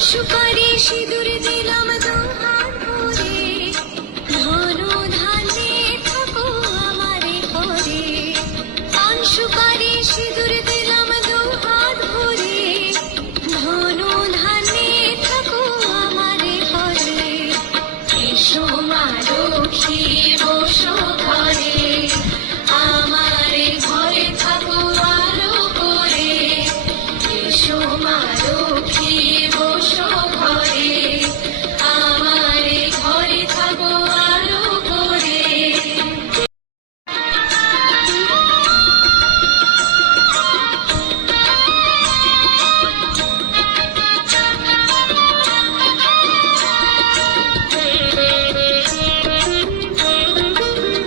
সুপারি সিঁদুর